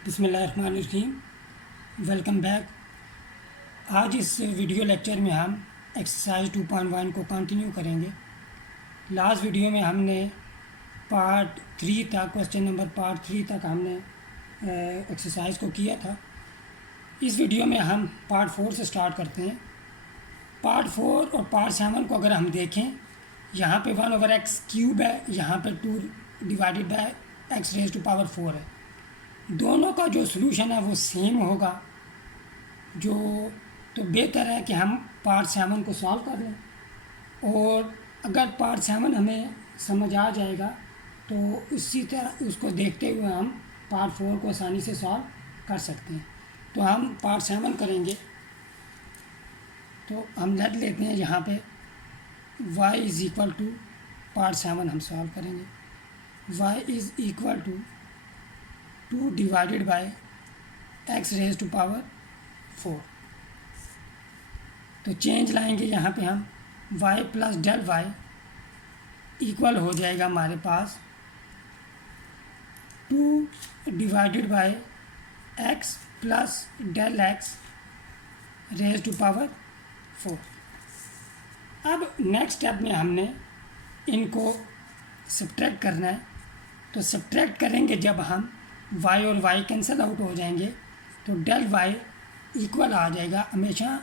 बिस्मिल्लाहिर्रहमानिर्रहीम। Welcome back. आज इस वीडियो लेक्चर में हम एक्सरसाइज 2.1 को कंटिन्यू करेंगे। लास्ट वीडियो में हमने पार्ट 3 तक, क्वेश्चन नंबर पार्ट 3 तक हमने एक्सरसाइज को किया था। इस वीडियो में हम पार्ट 4 से स्टार्ट करते हैं। पार्ट 4 और पार्ट 7 को अगर हम देखें, यहाँ पे 1/x³ है, यहाँ पे 2 डिवाइडेड बाय x⁴ है। दोनों का जो सलूशन है वो सेम होगा। तो बेहतर है कि हम पार्ट 7 को सॉल्व कर लें, और अगर पार्ट 7 हमें समझ आ जाएगा तो उसी तरह उसको देखते हुए हम पार्ट 4 को आसानी से सॉल्व कर सकते हैं। तो हम पार्ट 7 करेंगे। तो हम लिख लेते हैं यहाँ पे y = पार्ट 7 हम सॉल्व करेंगे। y = 2 divided bye x⁴। तो चेंज लाएंगे यहाँ पे हम y + del y इक्वल हो जाएगा हमारे पास 2 divided by x + del x⁴। अब नेक्स्ट स्टेप में हमने इनको सब्ट्रैक्ट करना है। तो सब्ट्रैक्ट करेंगे जब हम y और y कैंसिल आउट हो जाएंगे तो del y इक्वल आ जाएगा। हमेशा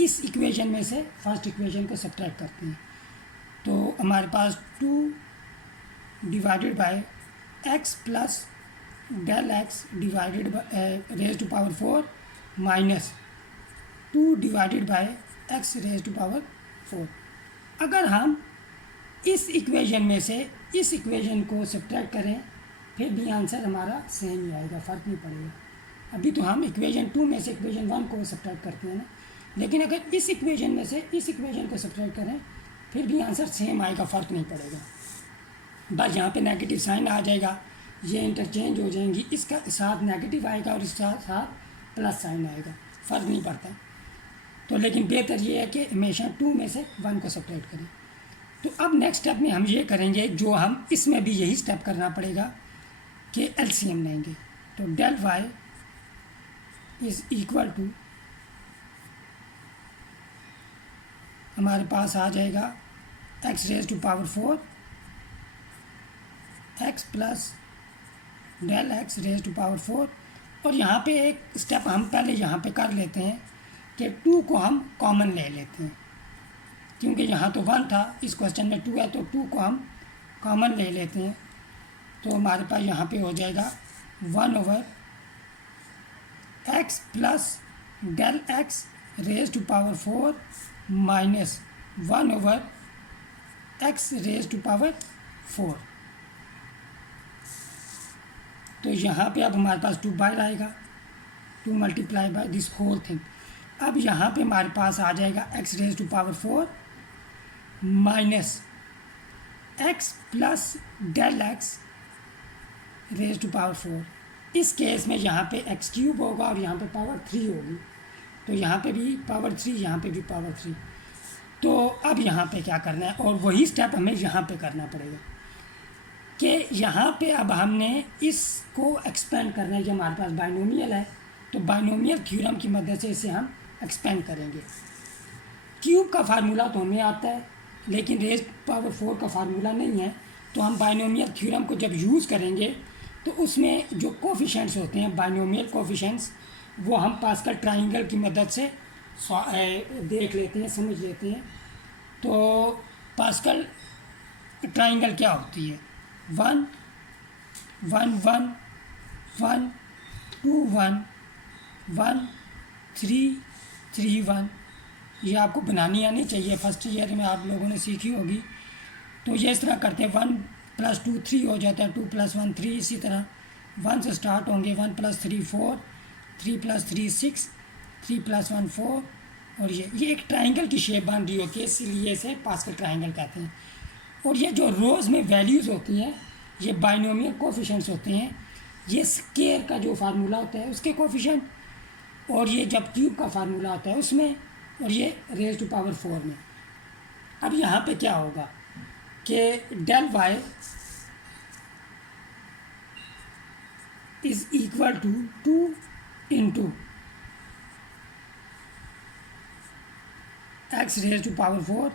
इस इक्वेशन में से फर्स्ट इक्वेशन को सब्ट्रैक्ट करते हैं। तो हमारे पास 2 divided by x + del x⁴ minus 2 divided bye x⁴। अगर हम इस इक्वेशन में से इस इक्वेशन को सब्ट्रैक्ट करें फिर भी आंसर हमारा सेम ही आएगा, फ़र्क नहीं पड़ेगा। अभी तो हम इक्वेशन 2 में से इक्वेशन 1 को सब्ट्रैक्ट करते हैं ना, लेकिन अगर इस इक्वेशन में से इस इक्वेशन को सब्ट्रैक्ट करें फिर भी आंसर सेम आएगा, फ़र्क नहीं पड़ेगा। बस यहाँ पे नेगेटिव साइन आ जाएगा, ये इंटरचेंज हो जाएंगी, इसका साथ नेगेटिव आएगा और इसका साथ प्लस साइन आएगा, फ़र्क नहीं पड़ता। तो लेकिन बेहतर ये है कि हमेशा 2 में से 1 को सब्ट्रैक्ट करें। तो अब नेक्स्ट स्टेप में हम ये करेंगे, जो हम इसमें भी यही स्टेप करना पड़ेगा कि एलसीएम लेंगे। तो del y = हमारे पास आ जाएगा x⁴ x + del x⁴। और यहाँ पे एक स्टेप हम पहले यहाँ पे कर लेते हैं कि 2 को हम कॉमन ले लेते हैं, क्योंकि यहाँ तो 1 था, इस क्वेश्चन में 2 है, तो 2 को हम कॉमन ले लेते हैं। तो हमारे पास यहाँ पे हो जाएगा 1/x + del x⁴ minus 1/x⁴। तो यहाँ पे अब हमारे पास 2 बाहर आएगा, 2 multiply by this whole thing. अब यहाँ पे हमारे पास आ जाएगा x⁴ minus x + del x⁴। इस केस में यहाँ पे x³ होगा और यहाँ पे पावर 3 होगी, तो यहाँ पे भी पावर 3, यहाँ पे भी पावर 3। तो अब यहाँ पे क्या करना है, और वही स्टेप हमें यहाँ पे करना पड़ेगा कि यहाँ पे अब हमने इसको एक्सपेंड करना है। जब हमारे पास बाइनोमियल है तो बाइनोमियल थ्योरम की मदद से इसे हम एक्सपेंड करेंगे। क्यूब का फार्मूला तो हमें आता है, लेकिन r⁴ का फार्मूला नहीं है। तो हम बाइनोमियल थ्योरम को जब यूज़ करेंगे तो उसमें जो कोफिशिएंट्स होते हैं, बाइनोमियल कोफिशिएंट्स, वो हम पास्कल ट्राइंगल की मदद से देख लेते हैं, समझ लेते हैं। तो पास्कल ट्राइंगल क्या होती है? 1 1 1 1 2 1 1 3 3 1। ये आपको बनानी आनी चाहिए, फर्स्ट ईयर में आप लोगों ने सीखी होगी। तो ये इस तरह करते हैं, 1 + 2 3 हो जाता है, 2 + 1 3। इसी तरह 1 से स्टार्ट होंगे, 1 + 3 4, 3 + 3 6, 3 + 1 4। और ये एक ट्राइंगल की शेप बन रही होती है, इसीलिए इसे पास्कल ट्राइंगल कहते हैं। और ये जो रोज़ में वैल्यूज़ होती हैं ये बाइनोमियल कोफिशिएंट्स होते हैं। ये स्केयर का जो फार्मूला होता है उसके कोफिशिएंट, और ये जब क्यूब का फार्मूला होता है उसमें, और ये r⁴ में। अब यहाँ पे क्या होगा कि del y is equal to 2 into x raise to power 4।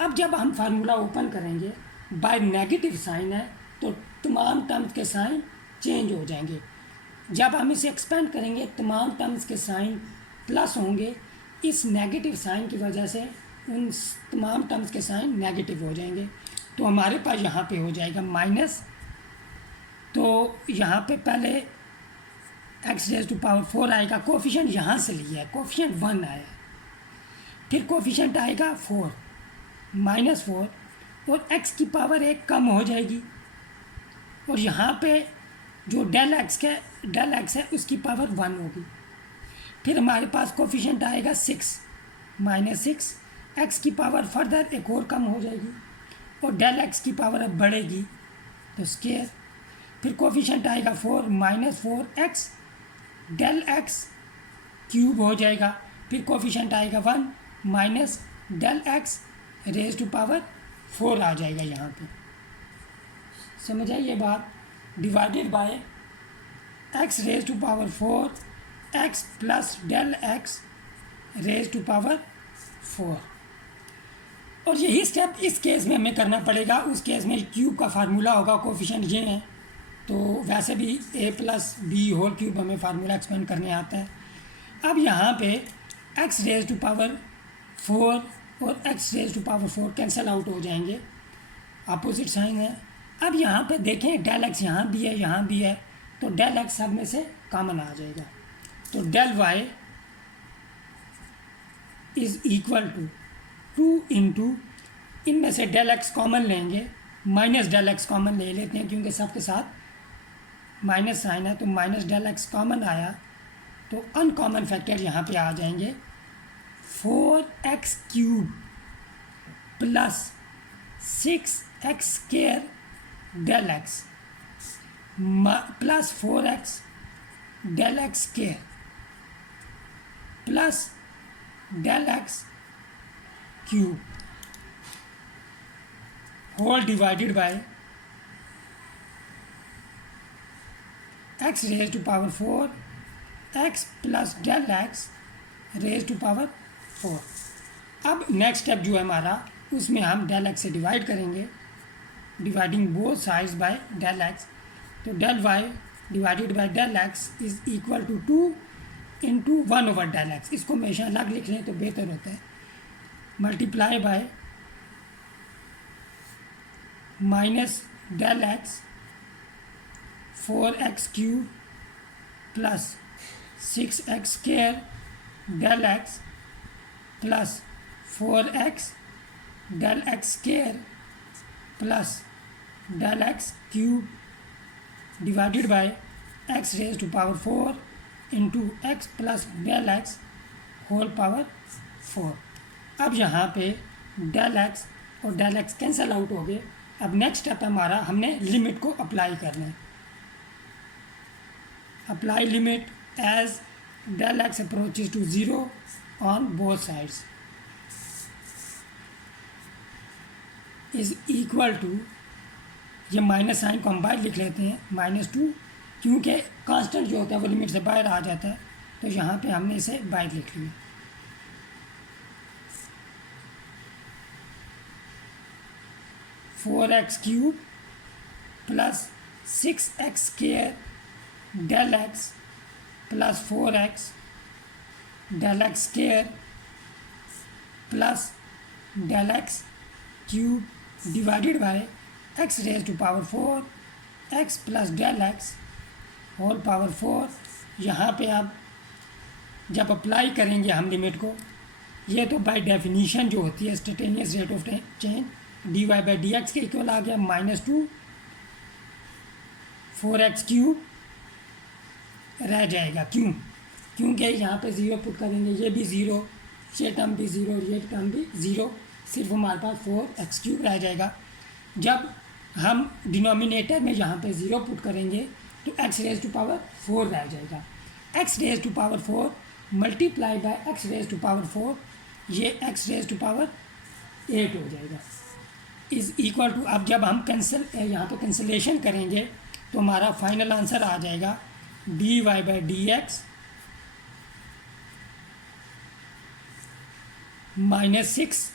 अब जब हम फार्मूला ओपन करेंगे, बाय नेगेटिव साइन है तो तमाम टर्म्स के साइन चेंज हो जाएंगे। जब हम इसे एक्सपेंड करेंगे तमाम टर्म्स के साइन प्लस होंगे। इस नेगेटिव साइन की वजह से उन तमाम टर्म्स के साइन नेगेटिव हो जाएंगे। तो हमारे पास यहाँ पे हो जाएगा माइनस। तो यहाँ पे पहले एक्स रेज टू पावर 4 आएगा, कोफिशिएंट यहाँ से लिया है, कोफिशिएंट 1 आया, फिर कोफिशिएंट आएगा 4 -4 और x की पावर 1 कम हो जाएगी और यहाँ पे जो डेल x है उसकी पावर 1 होगी। फिर हमारे पास कोफिशिएंट आएगा 6 -6, x की पावर फर्दर एक और कम हो जाएगी और डेल x की पावर अब बढ़ेगी तो स्केयर। फिर कोफिशिएंट आएगा 4 -4x, डेल x क्यूब हो जाएगा। फिर कोफिशिएंट आएगा 1 minus del x raise to power 4 आ जाएगा यहाँ पे। समझ आई ये बात? Divided by x raise to power 4 x plus del x raise to power 4। और यही स्टेप इस केस में हमें करना पड़ेगा। उस केस में क्यूब का फार्मूला होगा, कोफिशिएंट ये है, तो वैसे भी a plus b whole cube हमें फार्मूला एक्सपेंड करने आता है। अब यहाँ पे x रेज टू पावर 4 और x raise to power 4 cancel out हो जाएंगे, अपोजिट साइन है। अब यहाँ पे देखें डेल x यहाँ भी है, यहाँ भी है, तो डेल x सब में से कॉमन आ जाएगा। तो del y is equal to 2 into, इनमें से डेल x कॉमन लेंगे, माइनस डेल x कॉमन ले लेते हैं क्योंकि सबके साथ माइनस साइन है, तो माइनस डेल x कॉमन आया तो अनकॉमन फैक्टर यहाँ पे आ जाएंगे 4x cube plus 6x square del x plus 4x del x square plus del x cube whole divided by x raise to power 4 x plus del x raise to power 4। अब next step जो है हमारा, उसमें हम del x से divide करेंगे, dividing both sides by del x। तो del y divided by del x is equal to 2 into 1 over del x। इसको हमेशा अलग लिख लें तो बेहतर होता है। Multiply by minus del x 4x cube plus 6x square del x plus 4x del x square plus del x cube divided by x raise to power 4 into x plus del x whole power 4। अब यहाँ पे del x और del x cancel out हो गए। अब next step हमारा, हमने limit को अप्लाई करना है। Apply limit as del x approaches to 0 on both sides is equal to, ये माइनस साइन को हम बाहर लिख लेते हैं -2, क्योंकि कांस्टेंट जो होता है वो लिमिट से बाहर आ जाता है, तो यहाँ पे हमने इसे बाहर लिख लिया। Four x cube plus 6x square del x plus 4x del x square plus del x cube divided by x raise to power 4 x plus del x whole power 4। यहाँ पे आप जब अप्लाई करेंगे हम लिमिट को, ये तो bye definition जो होती है instantaneous rate of change dy by d x के इक्वल आ गया -2 4x क्यूब रह जाएगा। क्योंकि यहाँ पे 0 पुट करेंगे, ये भी 0, ये टर्म भी 0, ये टर्म भी 0, सिर्फ हमारे पास 4x क्यूब रह जाएगा। जब हम डिनोमिनेटर में यहाँ पे 0 पुट करेंगे तो x रेज टू पावर 4 रह जाएगा। x raise to power 4 multiply by x raise to power 4, ये x रेज टू पावर 8 हो जाएगा। इज़ इक्वल टू, अब जब हम कैंसिल यहाँ पे कैंसिलेशन करेंगे तो हमारा फाइनल आंसर आ जाएगा dy बाई डी एक्स -6,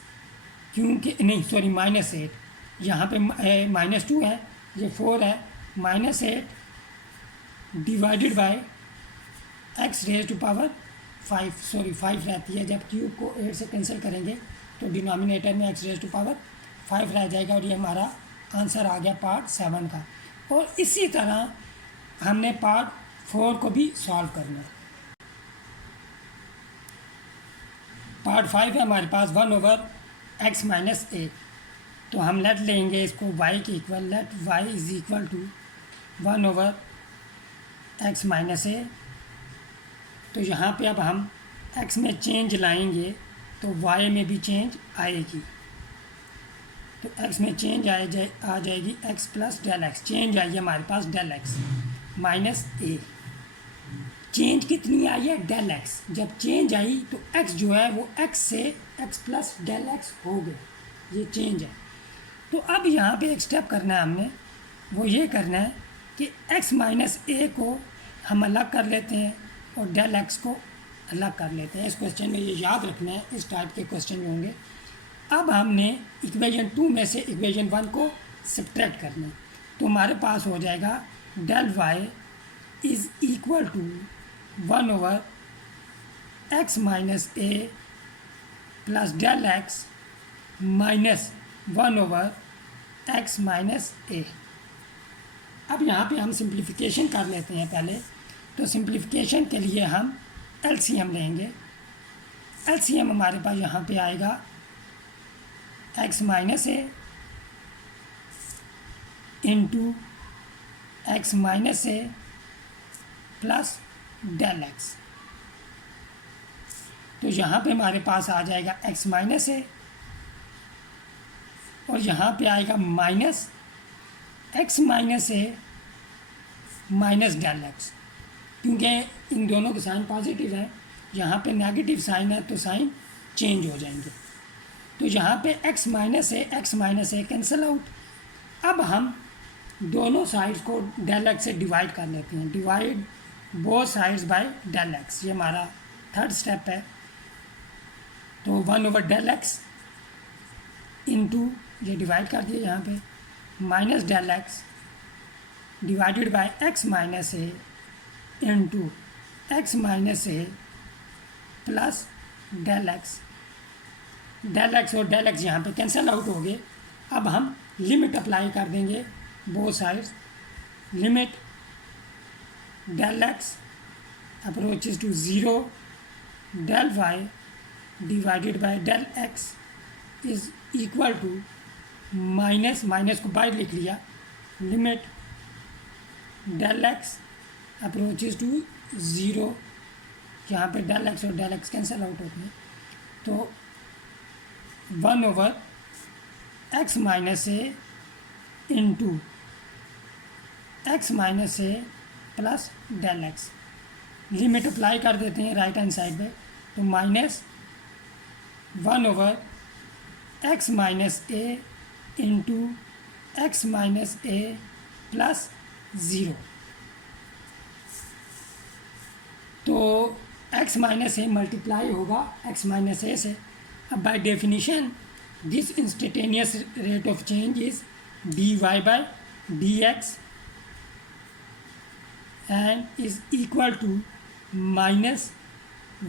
क्योंकि नहीं सॉरी -8, यहाँ पे -2 है, ये 4 है, -8 divided by x raise to power 5, sorry 5 रहती है। जब क्यूब को 8 से कैंसिल करेंगे तो डिनोमिनेटर में एक्स रेज टू पावर 5 रह जाएगा, और ये हमारा आंसर आ गया पार्ट 7 का। और इसी तरह हमने पार्ट 4 को भी सॉल्व करना है। पार्ट 5 है हमारे पास 1/x - a, तो हम लेट लेंगे इसको y के equal, let y is equal to 1/x - a। तो यहाँ पे अब हम x में चेंज लाएंगे तो y में भी चेंज आएगी, तो x में चेंज आ जाएगी x plus del x, change आई है हमारे पास del x minus a। Change कितनी आई है? Del x. जब चेंज आई तो x जो है वो x से x प्लस डेल एक्स हो गया, ये चेंज है। तो अब यहाँ पे एक स्टेप करना है हमने, वो ये करना है कि x माइनस a को हम अलग कर लेते हैं और डेल एक्स को अलग कर लेते हैं। इस क्वेश्चन में ये याद रखना है, इस टाइप के क्वेश्चन में होंगे। अब हमने इक्वेशन 2 में से इक्वेशन 1 को सब्ट्रैक्ट करना है, तो हमारे पास हो जाएगा del y is equal to 1/x minus a plus del x minus 1/x minus a। अब यहाँ पे हम सिंप्लीफिकेशन कर लेते हैं पहले। तो सिंप्लीफिकेशन के लिए हम एलसीएम लेंगे। एलसीएम हमारे पास यहाँ पे आएगा x minus a into x minus a plus del x. तो यहाँ पे हमारे पास आ जाएगा x माइनस a और यहाँ पे आएगा minus x minus a minus del x, क्योंकि इन दोनों के साइन पॉजिटिव है, यहाँ पे नेगेटिव साइन है तो साइन चेंज हो जाएंगे। तो यहाँ पे x minus a cancel out. अब हम दोनों साइड्स को डेल एक्स से डिवाइड कर लेते हैं, divide both sides by del x, ये हमारा थर्ड स्टेप है। तो 1/डेल एक्स इंटू ये डिवाइड कर दिए यहाँ पे minus del x divided by x minus a into x minus a plus del x. Del x और डेल एक्स यहाँ पे कैंसिल आउट हो गए। अब हम लिमिट अप्लाई कर देंगे both sides. Limit del x approaches to 0 del y divided by del x is equal to minus, minus को बाहर लिख लिया, limit del x approaches to 0, यहाँ पे डेल एक्स और डेल एक्स कैंसिल आउट होते हैं। तो 1/x minus a into x minus a plus del x. Limit apply कर देते हैं राइट हैंड साइड पे, तो minus 1/x minus a into x minus a plus 0। तो x माइनस a मल्टीप्लाई होगा x माइनस a से। अब by definition this instantaneous rate of change is dy बाय dx and is equal to minus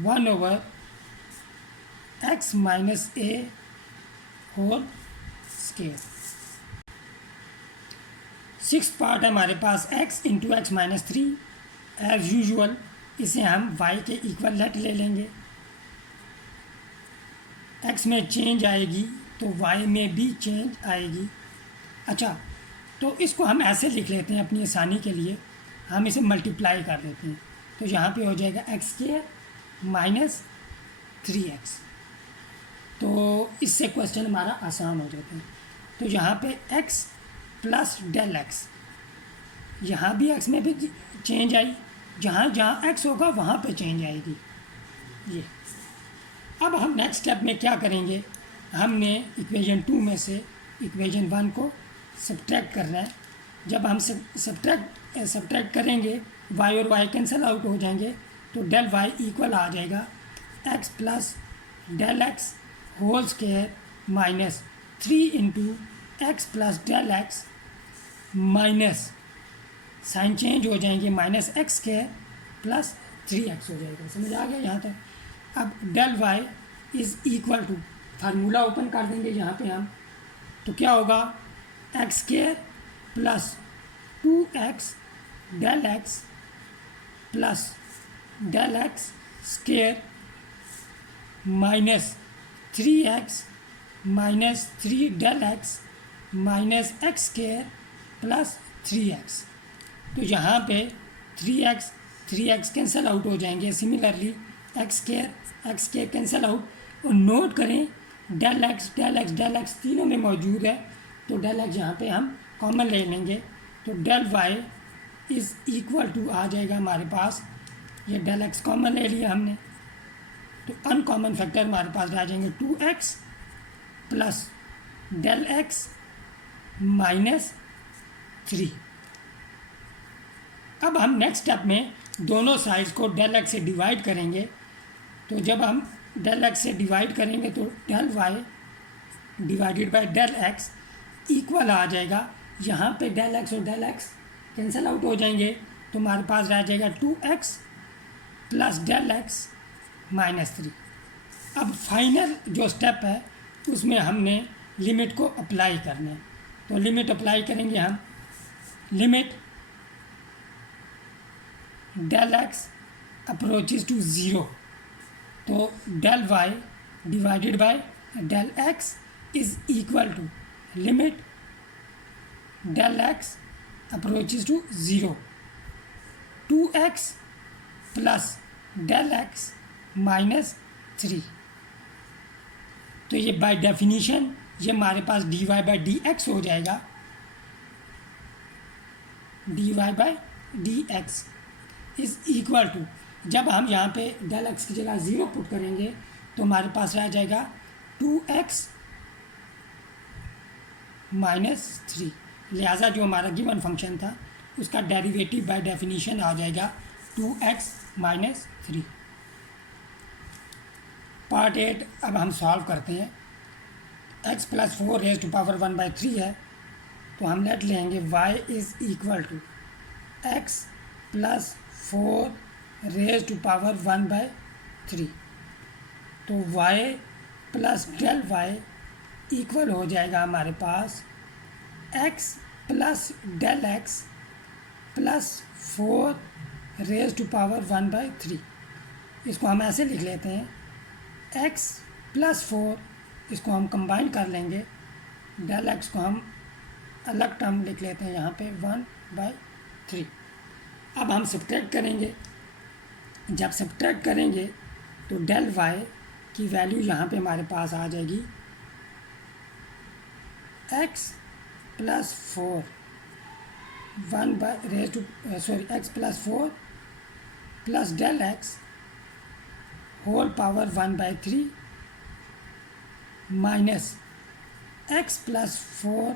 1/x minus a whole square। 6th part है हमारे पास x into x minus 3। As usual इसे हम y के equal late ले लेंगे। x में चेंज आएगी तो y में भी चेंज आएगी। अच्छा, तो इसको हम ऐसे लिख लेते हैं अपनी आसानी के लिए, हम इसे मल्टीप्लाई कर देते हैं। तो यहाँ पे हो जाएगा x² माइनस 3x। तो इससे क्वेश्चन हमारा आसान हो जाता है। तो यहाँ पे x प्लस डेल एक्स, यहाँ भी x में भी चेंज आई, जहाँ जहाँ x होगा वहाँ पे चेंज आएगी ये। अब हम नेक्स्ट स्टेप में क्या करेंगे, हमने इक्वेशन 2 में से इक्वेशन 1 को सब्ट्रैक्ट करना है। जब हम सब्ट्रैक्ट करेंगे y और y कैंसिल आउट हो जाएंगे, तो डेल y इक्वल आ जाएगा x plus del x whole square minus 3 into x plus del x minus sign change हो जाएंगे माइनस एक्स के प्लस 3x हो जाएगा। समझ आ गया यहाँ तक। अब del y is equal to, formula open कर देंगे यहाँ पे हम, तो क्या होगा x square plus 2x del x plus del x square minus 3x minus 3 del x minus x square plus 3x। तो यहाँ पे 3x कैंसिल आउट हो जाएंगे। Similarly x square cancel out. और नोट करें डेल एक्स तीनों में मौजूद है, तो डेल एक्स यहाँ पे हम कॉमन ले लेंगे, तो del y is equal to आ जाएगा हमारे पास, ये डेल एक्स कॉमन ले लिया हमने, तो अनकॉमन फैक्टर हमारे पास रह जाएंगे 2x plus del x minus 3। अब हम नेक्स्ट स्टेप में दोनों साइड्स को डेल एक्स से डिवाइड करेंगे, तो जब हम डेल एक्स से डिवाइड करेंगे तो del y divided by del x equal आ जाएगा, यहाँ पे डेल एक्स और डेल एक्स कैंसिल आउट हो जाएंगे, तो हमारे पास रह जाएगा 2x plus del x minus 3। अब फाइनल जो स्टेप है उसमें हमने लिमिट को अप्लाई करना है, तो लिमिट अप्लाई करेंगे हम, limit del x approaches to zero, तो del y divided by del x is equal to limit del x approaches to zero 2x plus del x minus 3। तो ये बाय डेफिनीशन ये हमारे पास dy बाई डी एक्स हो जाएगा, dy by d x is equal to, जब हम यहाँ पे डेल एक्स की जगह 0 पुट करेंगे तो हमारे पास रह जाएगा 2x माइनस 3। लिहाजा जो हमारा गिवन फंक्शन था उसका डेरिवेटिव बाय डेफिनीशन आ जाएगा 2x माइनस 3। पार्ट 8 अब हम सॉल्व करते हैं। x plus 4 raise to power 1/3 है, तो हम लेट लेंगे y is equal to x plus 4 raise to power 1/3, तो y plus del y equal हो जाएगा हमारे पास x plus del x plus 4 raise to power 1/3। इसको हम ऐसे लिख लेते हैं, x प्लस 4, इसको हम कंबाइन कर लेंगे, डेल x को हम अलग टर्म लिख लेते हैं यहाँ पे 1/3। अब हम सब्ट्रैक्ट करेंगे, जब सब्ट्रैक्ट करेंगे तो डेल y की वैल्यू यहाँ पे हमारे पास आ जाएगी x plus 4 x plus 4 plus del x whole power 1/3 minus x plus 4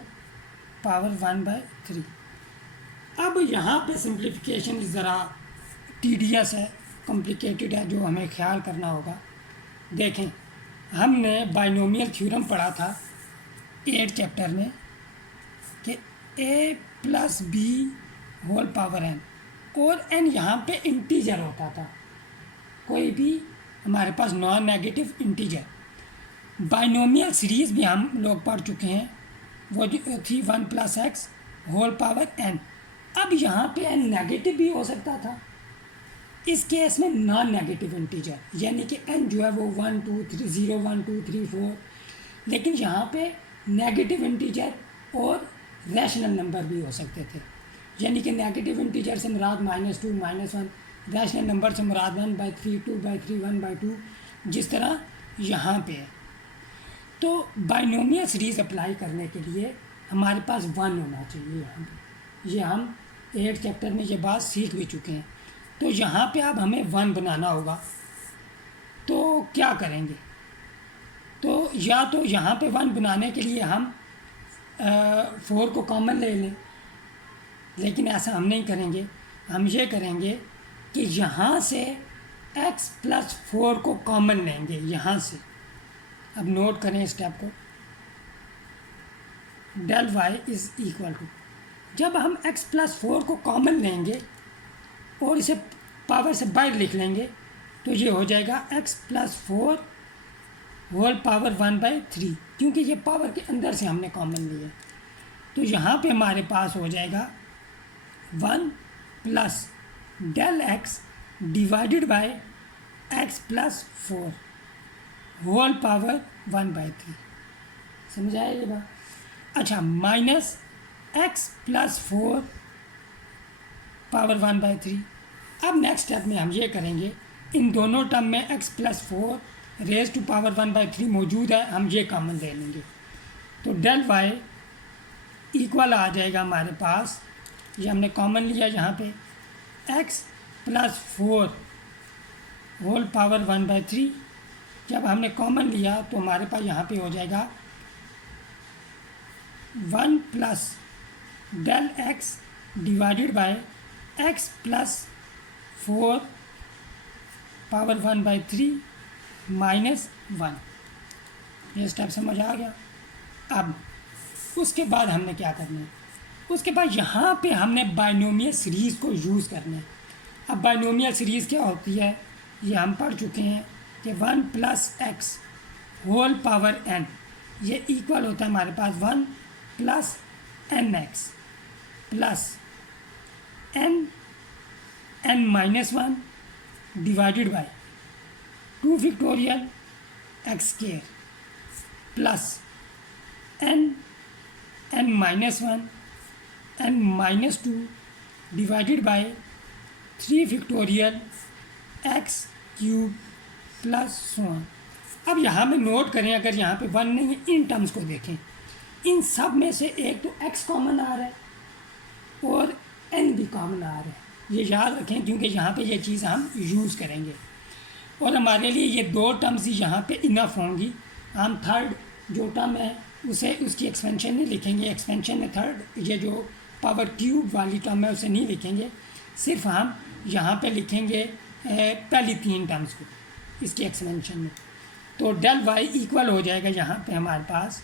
power 1/3। अब यहाँ पे सिंप्लीफिकेशन ज़रा टीडियस है, कॉम्प्लिकेटेड है, जो हमें ख्याल करना होगा। देखें, हमने बाइनोमियल थ्योरम पढ़ा था 8 चैप्टर में कि a plus b whole power n, और n यहाँ पे इंटीजर होता था, कोई भी हमारे पास non negative integer. Binomial series भी हम लोग पढ़ चुके हैं, वो जो थी 1 plus x whole power n। अब यहाँ पे n नेगेटिव भी हो सकता था, इस केस में नॉन नेगेटिव इंटीजर, यानी कि n जो है वो 1 2 3 0 1 2 3 4, लेकिन यहाँ पे नेगेटिव इंटीजर और रैशनल नंबर भी हो सकते थे, यानी कि नेगेटिव इंटीजर से मुराद -2 -1, रैशनल नंबर से मुराद 1/3 2/3 1/2, जिस तरह यहाँ पे है। तो बाइनोमियल सीरीज़ अप्लाई करने के लिए हमारे पास 1 होना चाहिए यहाँ पे, ये हम 8 चैप्टर में ये बात सीख भी चुके हैं। तो यहाँ पे अब हमें 1 बनाना होगा, तो क्या करेंगे, तो या तो यहाँ पे 1 बनाने के लिए हम 4 को कॉमन ले लें, लेकिन ऐसा हम नहीं करेंगे, हम ये करेंगे कि यहाँ से x+4 को कॉमन लेंगे यहाँ से। अब नोट करें स्टेप को, del y is equal to, जब हम x+4 को कॉमन लेंगे और इसे पावर से बाहर लिख लेंगे तो ये हो जाएगा x+4 होल पावर 1/3, क्योंकि ये पावर के अंदर से हमने कॉमन लिया। तो यहाँ पे हमारे पास हो जाएगा 1 plus del x divided by x+4 whole power 1/3। समझ आया ये बात? अच्छा, माइनस x+4 पावर 1/3। अब नेक्स्ट स्टेप में हम ये करेंगे, इन दोनों टर्म में x+4 रेज टू पावर 1/3 मौजूद है, हम ये कॉमन ले लेंगे। तो del y इक्वल आ जाएगा हमारे पास, ये हमने कॉमन लिया यहाँ पे, x+4 होल पावर 1/3। जब हमने कॉमन लिया तो हमारे पास यहाँ पे हो जाएगा 1 plus del x divided by x+4 power 1/3 minus 1। ये स्टेप समझ आ गया? अब उसके बाद हमने क्या करना है, उसके बाद यहाँ पे हमने बाइनोमियल सीरीज़ को यूज़ करना है। अब बाइनोमियल सीरीज़ क्या होती है ये हम पढ़ चुके हैं कि 1 plus x whole power n, ये इक्वल होता है हमारे पास 1 plus n x plus n minus 1 divided by 2 factorial x square plus n minus 1 n minus 2 divided by 3 factorial x cube plus so on. अब यहाँ में नोट करें, अगर यहाँ पे 1 नहीं है, इन टर्म्स को देखें, इन सब में से एक तो x कॉमन आ रहा है और n भी कॉमन आ रहा है, ये याद रखें क्योंकि यहाँ पे ये चीज़ हम यूज़ करेंगे और हमारे लिए ये दो टर्म्स ही यहाँ पे इनफ होंगी। हम थर्ड जो टर्म है उसे उसकी एक्सपेंशन नहीं लिखेंगे, एक्सपेंशन में थर्ड ये जो पावर क्यूब वाली टर्म है उसे नहीं लिखेंगे, सिर्फ हम यहाँ पे लिखेंगे पहली 3 टर्म्स को इसकी एक्सपेंशन में। तो del y इक्वल हो जाएगा यहाँ पे हमारे पास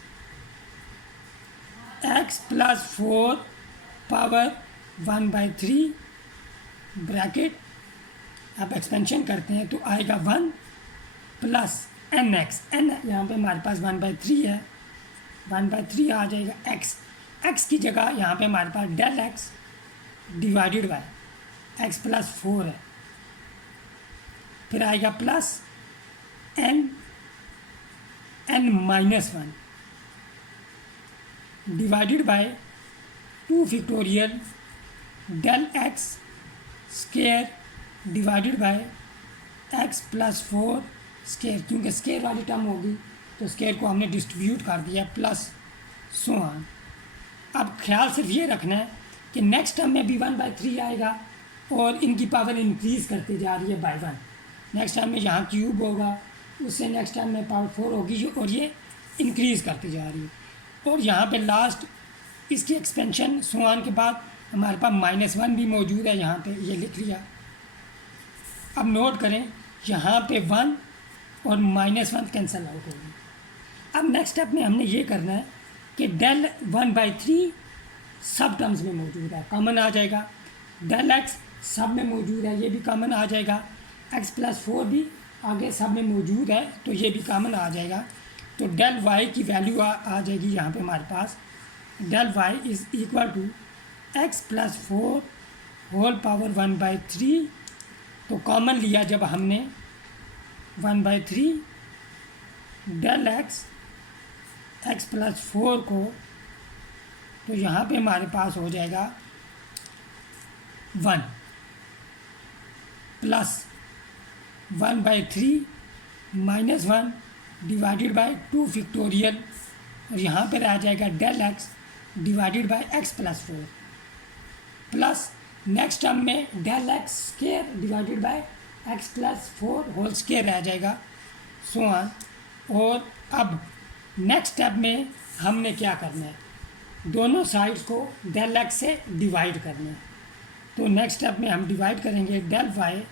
x+4 पावर 1/3 ब्रैकेट, अब एक्सपेंशन करते हैं तो आएगा 1 प्लस एन एक्स, एन यहाँ पे हमारे पास 1/3 है, 1/3 आ जाएगा x की जगह यहाँ पे हमारे पास del x divided by x+4 है, फिर आएगा plus n minus 1 divided by 2 factorial del x square divided by x+4 square, क्योंकि स्क्वायर वाली टर्म होगी तो स्क्वायर को हमने डिस्ट्रीब्यूट कर दिया प्लस सो ऑन। अब ख्याल सिर्फ ये रखना है कि नेक्स्ट टर्म में भी 1/3 आएगा और इनकी पावर इंक्रीज़ करते जा रही है बाय 1। नेक्स्ट टाइम में यहाँ क्यूब होगा, उससे नेक्स्ट टाइम में पावर 4 होगी और ये इंक्रीज़ करती जा रही है। और यहाँ पे लास्ट इसकी एक्सपेंशन सुहान के बाद हमारे पास -1 भी मौजूद है, यहाँ पे ये लिख लिया। अब नोट करें यहाँ पे 1 और -1 कैंसिल आउट होगी। अब नेक्स्ट स्टेप में हमने ये करना है कि del 1/3 सब टर्म्स में मौजूद है, कॉमन आ जाएगा, del x सब में मौजूद है, ये भी कॉमन आ जाएगा, x+4 भी आगे सब में मौजूद है तो ये भी कॉमन आ जाएगा। तो del y की वैल्यू आ जाएगी यहाँ पे हमारे पास, del y is equal to x+4 whole power 1/3। तो कॉमन लिया जब हमने 1/3 del x+4 को, तो यहाँ पे हमारे पास हो जाएगा 1 plus 1/3 minus 1 divided by 2 factorial, और यहाँ पे रह जाएगा del x divided by x+4 plus next term में del x square divided by x+4 whole square रह जाएगा, सो ऑन। और अब नेक्स्ट स्टेप में हमने क्या करना है, दोनों साइड्स को डेल एक्स से डिवाइड करना है। तो नेक्स्ट स्टेप में हम डिवाइड करेंगे del y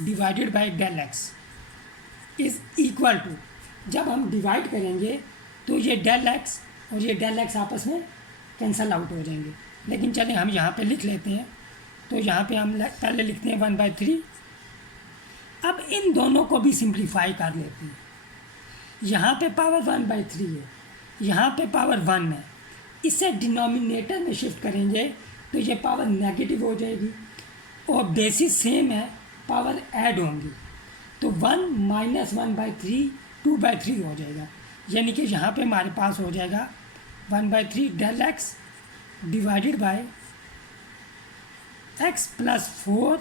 divided by del x is equal to, जब हम डिवाइड करेंगे तो ये डेल एक्स और ये डेल एक्स आपस में कैंसल आउट हो जाएंगे। लेकिन चलें हम यहाँ पे लिख लेते हैं। तो यहाँ पे हम पहले लिखते हैं 1/3। अब इन दोनों को भी सिंप्लीफाई कर लेते हैं। यहाँ पे पावर 1/3 है, यहाँ पे पावर 1 है। इसे डिनोमिनेटर में शिफ्ट करेंगे तो ये पावर नेगेटिव हो जाएगी और बेसिस सेम है, पावर ऐड होंगी। तो 1 - 1/3 2/3 हो जाएगा। यानी कि यहाँ पे हमारे पास हो जाएगा 1/3 del x divided by x plus 4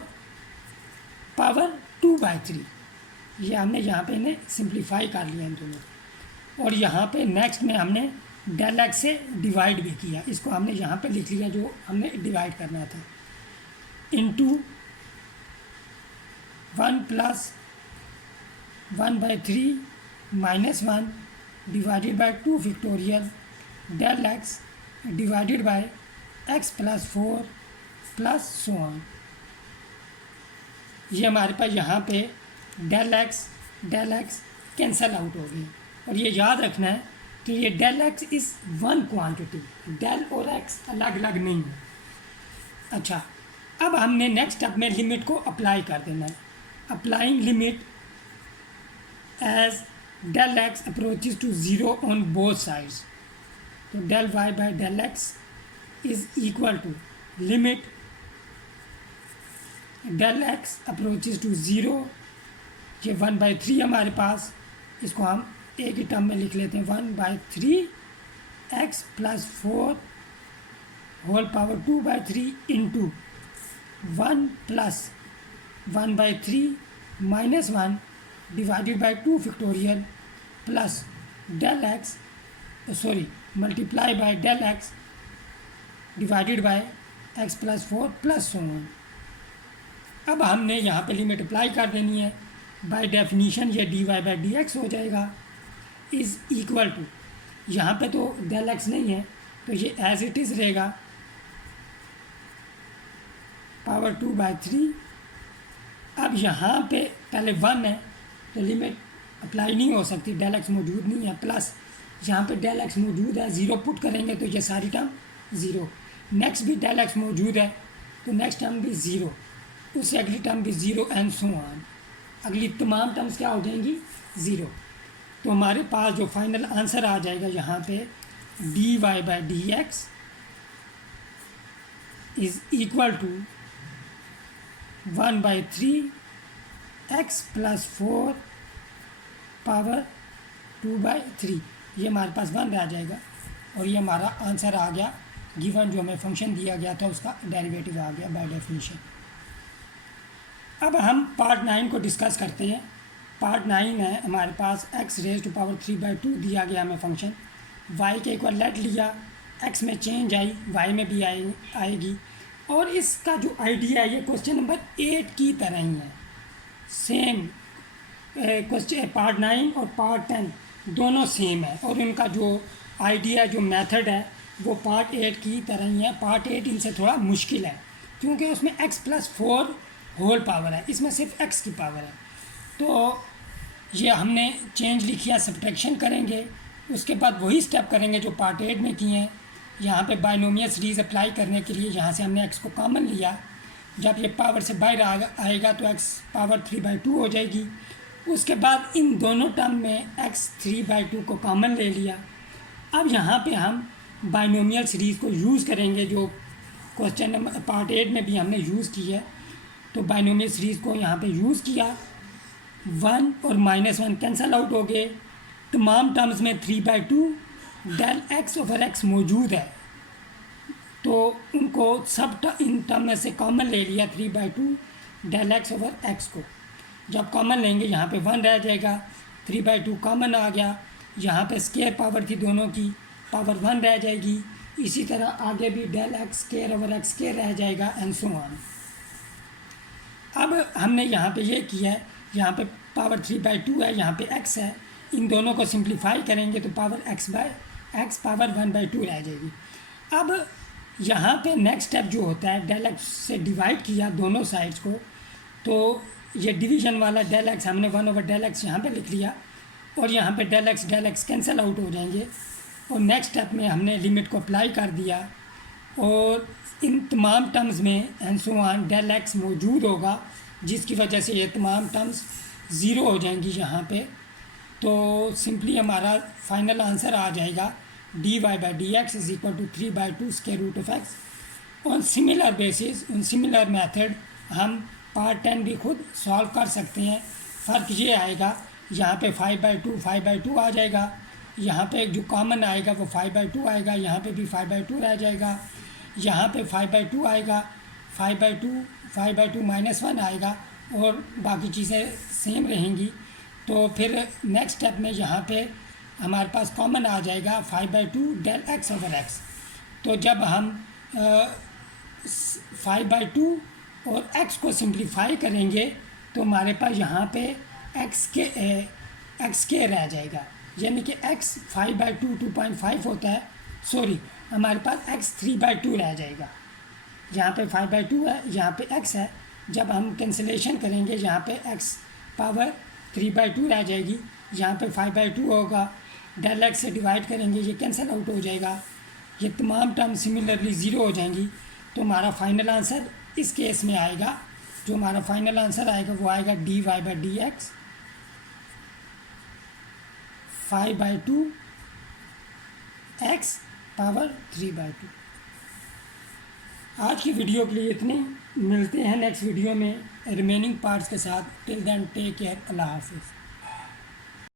power 2/3। ये हमने यहाँ पे इन्हें सिंप्लीफाई कर लिया इन दोनों। और यहाँ पे नेक्स्ट में हमने डेल एक्स से डिवाइड भी किया, इसको हमने यहाँ पे लिख लिया जो हमने डिवाइड करना था, into 1 + 1/3 - 1 divided by 2 factorial del x divided by x plus 4 plus so on. ये हमारे पास यहाँ पे डेल एक्स कैंसल आउट हो गई। और ये याद रखना है कि ये del x is one quantity, del और एक्स अलग अलग नहीं है। अच्छा, अब हमने नेक्स्ट स्टेप में लिमिट को अप्लाई कर देना है। Applying limit as del x approaches to 0 on both sides. तो del y by del x is equal to limit del x approaches to 0। ये 1/3 हमारे पास, इसको हम एक ही टर्म में लिख लेते हैं, 1/3 x plus 4 whole power 2/3 into 1 + 1/3 - 1 divided by 2 factorial plus del x multiply by del x divided by x plus 4 plus so on. अब हमने यहाँ पे लिमिट अप्लाई कर देनी है। बाय डेफिनीशन ये dy/dx हो जाएगा इज़ इक्वल टू, यहाँ पे तो डेल एक्स नहीं है तो ये एज इट इज़ रहेगा, पावर 2/3। अब यहाँ पे पहले 1 है तो लिमिट अप्लाई नहीं हो सकती, डेल एक्स मौजूद नहीं है, प्लस यहाँ पे डेल एक्स मौजूद है, 0 पुट करेंगे तो ये सारी टर्म 0। नेक्स्ट भी डेल एक्स मौजूद है तो नेक्स्ट टर्म भी 0, उससे अगली टर्म भी 0 एंड सो ऑन। अगली तमाम टर्म्स क्या हो जाएंगी 0। तो हमारे पास जो फाइनल आंसर आ जाएगा यहाँ पे dy/dx is equal to 1/3 x plus 4 power 2/3। ये हमारे पास 1 रह जाएगा और ये हमारा आंसर आ गया। गिवन जो हमें फंक्शन दिया गया था उसका डेरिवेटिव आ गया बाय डेफिनीशन। अब हम पार्ट 9 को डिस्कस करते हैं। पार्ट 9 है हमारे पास x⁻³ दिया गया हमें फंक्शन, y के इक्वल लेट लिया, x में चेंज आई, y में भी आएगी। और इसका जो आइडिया है ये क्वेश्चन नंबर 8 की तरह ही है, सेम क्वेश्चन। पार्ट 9 और पार्ट 10 दोनों सेम है और इनका जो आइडिया जो मेथड है वो पार्ट 8 की तरह ही है। पार्ट 8 इनसे थोड़ा मुश्किल है क्योंकि उसमें x + 4 होल पावर है, इसमें सिर्फ x की पावर है। तो ये हमने चेंज लिखिया, सब्ट्रैक्शन करेंगे, उसके बाद वही स्टेप करेंगे जो पार्ट 8 में किए हैं। यहाँ पे बाइनोमियल सीरीज़ अप्लाई करने के लिए यहाँ से हमने x को कॉमन लिया, जब ये पावर से बाहर आएगा तो x पावर 3/2 हो जाएगी। उसके बाद इन दोनों टर्म में x 3/2 को कॉमन ले लिया। अब यहाँ पे हम बाइनोमियल सीरीज़ को यूज़ करेंगे जो क्वेश्चन नंबर पार्ट 8 में भी हमने यूज़ की है। तो बाइनोमियल सीरीज़ को यहाँ पे यूज़ किया, 1 और -1 कैंसल आउट हो गए, तमाम टर्म्स में 3/2 डेल x/x मौजूद है तो उनको सब इन टर्म में से कॉमन ले लिया, 3/2 डेल x/x को। जब कॉमन लेंगे यहाँ पे 1 रह जाएगा, 3/2 कॉमन आ गया, यहाँ पे स्केयर पावर थी दोनों की, पावर 1 रह जाएगी। इसी तरह आगे भी डेल x² रह जाएगा एंड सो ऑन। अब हमने यहाँ पे ये किया है, यहाँ पे पावर 3/2 है, यहाँ पे x है, इन दोनों को सिंप्लीफाई करेंगे तो पावर x पावर 1/2 रह जाएगी। अब यहाँ पे नेक्स्ट स्टेप जो होता है, डेल एक्स से डिवाइड किया दोनों साइड्स को, तो ये डिवीजन वाला डेल एक्स हमने 1/डेल एक्स यहाँ पे लिख लिया, और यहाँ पे डेल एक्स कैंसिल आउट हो जाएंगे। और नेक्स्ट स्टेप में हमने लिमिट को अप्लाई कर दिया, और इन तमाम टर्म्स में and so on del x मौजूद होगा, जिसकी वजह से ये तमाम टर्म्स ज़ीरो हो जाएंगी यहाँ पे। तो सिंपली हमारा फाइनल आंसर आ जाएगा dy/dx is equal to 3/2 square root of x. On similar basis, on similar method हम पार्ट 10 भी खुद सॉल्व कर सकते हैं। फ़र्क ये आएगा, यहाँ पे 5/2 आ जाएगा, यहाँ पे जो कॉमन आएगा वो 5/2 आएगा, यहाँ पे भी 5/2 रह जाएगा, यहाँ पे 5/2 आएगा, 5/2 -1 आएगा, और बाकी चीज़ें सेम रहेंगी। तो फिर नेक्स्ट स्टेप में यहाँ पे हमारे पास कॉमन आ जाएगा 5/2 डेल एक्स ओवर एक्स। तो जब हम 5/2 और x को सिंप्लीफाई करेंगे तो हमारे पास यहाँ पे एक्स के रह जाएगा, यानी कि x 5/2 2.5 होता है, सॉरी हमारे पास x 3/2 रह जाएगा। यहाँ पे 5/2 है, यहाँ पे x है, जब हम कैंसिलेशन करेंगे यहाँ पे x पावर 3/2 रह जाएगी, यहाँ पे 5/2 होगा, डेल एक्स से डिवाइड करेंगे, ये कैंसिल आउट हो जाएगा, ये तमाम टर्म सिमिलरली ज़ीरो हो जाएंगी। तो हमारा फाइनल आंसर इस केस में आएगा, जो हमारा फाइनल आंसर आएगा वो आएगा dy/dx 5/2 x पावर 3/2। आज की वीडियो के लिए इतने, मिलते हैं नेक्स्ट वीडियो में रिमेनिंग पार्ट्स के साथ। टिल देन टेक केयर, अल्लाह हाफिज़।